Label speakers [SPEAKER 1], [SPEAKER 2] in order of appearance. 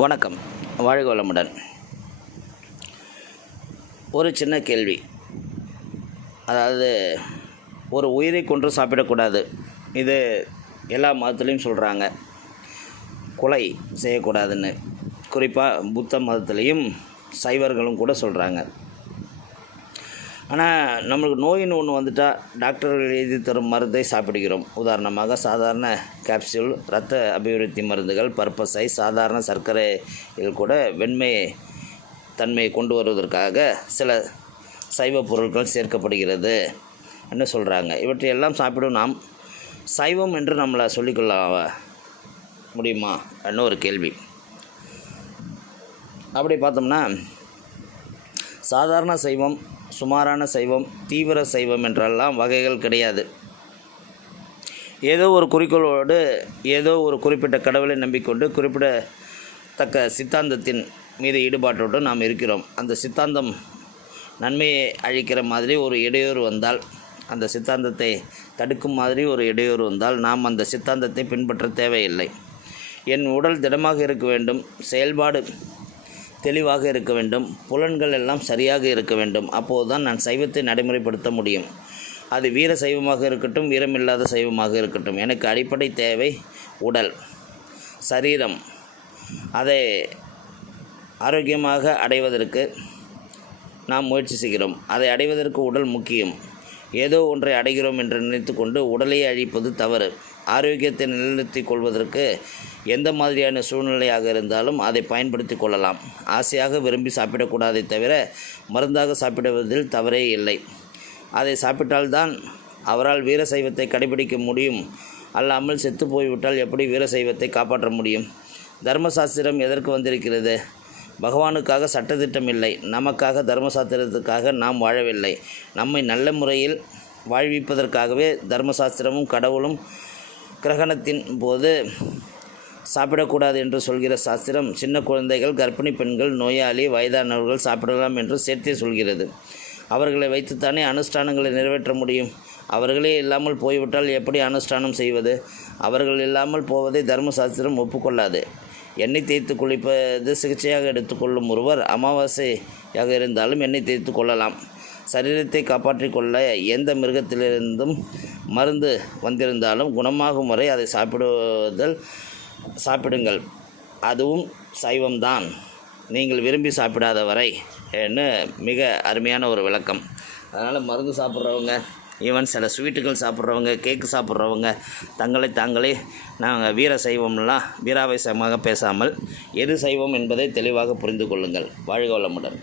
[SPEAKER 1] வணக்கம். வாழ்க வளமுடன். ஒரு சின்ன கேள்வி. அதாவது ஒரு உயிரை கொன்று சாப்பிடக்கூடாது. இது எல்லா மதத்துலேயும் சொல்கிறாங்க கொலை செய்யக்கூடாதுன்னு. குறிப்பாக புத்த மதத்துலேயும் சைவர்களும் கூட சொல்கிறாங்க ஆனால் நம்மளுக்கு நோயின்னு ஒன்று வந்துட்டால் டாக்டர்கள் எழுதி தரும் மருந்தை சாப்பிடுகிறோம். உதாரணமாக சாதாரண கேப்சூல் இரத்த அபிவிருத்தி மருந்துகள் பர்பஸை சாதாரண சர்க்கரையில் கூட வெண்மை தன்மையை கொண்டு வருவதற்காக சில சைவ பொருட்கள் சேர்க்கப்படுகிறது என்று சொல்கிறாங்க இவற்றையெல்லாம் சாப்பிடும் நாம் சைவம் என்று நம்மளை சொல்லிக்கொள்ள முடியுமா என்ன ஒரு கேள்வி. அப்படி பார்த்தோம்னா சாதாரண சைவம் சுமாரான சைவம் தீவிர சைவம் என்றெல்லாம் வகைகள் கிடையாது. ஏதோ ஒரு குறிக்கோளோடு ஏதோ ஒரு குறிப்பிட்ட கடவுளை நம்பிக்கொண்டு குறிப்பிடத்தக்க சித்தாந்தத்தின் மீது ஈடுபாட்டோடு நாம் இருக்கிறோம். அந்த சித்தாந்தம் நன்மையை அழிக்கிற மாதிரி ஒரு இடையூறு வந்தால் அந்த சித்தாந்தத்தை தடுக்கும் மாதிரி ஒரு இடையூறு வந்தால் நாம் அந்த சித்தாந்தத்தை பின்பற்ற தேவையில்லை. என் உடல் திடமாக இருக்க வேண்டும். செயல்பாடு தெளிவாக இருக்க வேண்டும். புலன்கள் எல்லாம் சரியாக இருக்க வேண்டும். அப்போது தான் நான் சைவத்தை நடைமுறைப்படுத்த முடியும். அது வீர சைவமாக இருக்கட்டும் வீரமில்லாத சைவமாக இருக்கட்டும். எனக்கு அடிப்படை தேவை உடல் சரீரம். அதை ஆரோக்கியமாக அடைவதற்கு நாம் முயற்சி செய்கிறோம். அதை அடைவதற்கு உடல் முக்கியம். ஏதோ ஒன்றை அடைகிறோம் என்று நினைத்து கொண்டு உடலையே அழிப்பது தவறு. ஆரோக்கியத்தை நிலைநிறுத்திக் கொள்வதற்கு எந்த மாதிரியான சூழ்நிலையாக இருந்தாலும் அதை பயன்படுத்தி கொள்ளலாம். ஆசையாக விரும்பி சாப்பிடக்கூடாதே தவிர மருந்தாக சாப்பிடுவதில் தவறே இல்லை. அதை சாப்பிட்டால்தான் அவரால் வீர சைவத்தை கடைபிடிக்க முடியும். அல்லாமல் செத்து போய்விட்டால் எப்படி வீர சைவத்தை காப்பாற்ற முடியும்? தர்மசாஸ்திரம் எதற்கு வந்திருக்கிறது? பகவானுக்காக சட்டத்திட்டம் இல்லை. நமக்காக தர்மசாஸ்திரத்துக்காக நாம் வாழவில்லை. நம்மை நல்ல முறையில் வாழ்விப்பதற்காகவே தர்மசாஸ்திரமும் கடவுளும் கிரகணத்தின் போது சாப்பிடக்கூடாது என்று சொல்கிற சாஸ்திரம் சின்ன குழந்தைகள் கர்ப்பிணி பெண்கள் நோயாளி வயதானவர்கள் சாப்பிடலாம் என்று சேர்த்தே சொல்கிறது. அவர்களை வைத்துத்தானே அனுஷ்டானங்களை நிறைவேற்ற முடியும். அவர்களே இல்லாமல் போய்விட்டால் எப்படி அனுஷ்டானம் செய்வது? அவர்கள் இல்லாமல் போவதை தர்மசாஸ்திரம் ஒப்புக்கொள்ளாது. எண்ணெய் தேய்த்து குளிப்பது சிகிச்சையாக எடுத்துக்கொள்ளும் ஒருவர் அமாவாசையாக இருந்தாலும் எண்ணெய் தேய்த்து கொள்ளலாம். சரீரத்தை காப்பாற்றிக் கொள்ள எந்த மிருகத்திலிருந்தும் மருந்து வந்திருந்தாலும் குணமாகும் வரை அதை சாப்பிடுவதல் சாப்பிடுங்கள். அதுவும் சைவம்தான். நீங்கள் விரும்பி சாப்பிடாத வரை என்று மிக அருமையான ஒரு விளக்கம். அதனால் மருந்து சாப்பிட்றவங்க ஈவன் சில ஸ்வீட்டுகள் சாப்பிட்றவங்க கேக்கு சாப்பிட்றவங்க தங்களை தாங்களே நாங்கள் வீர சைவம்லாம் வீராவேசமாக பேசாமல் எது சைவம் என்பதை தெளிவாக புரிந்து கொள்ளுங்கள். வாழ்க வளமுடன்.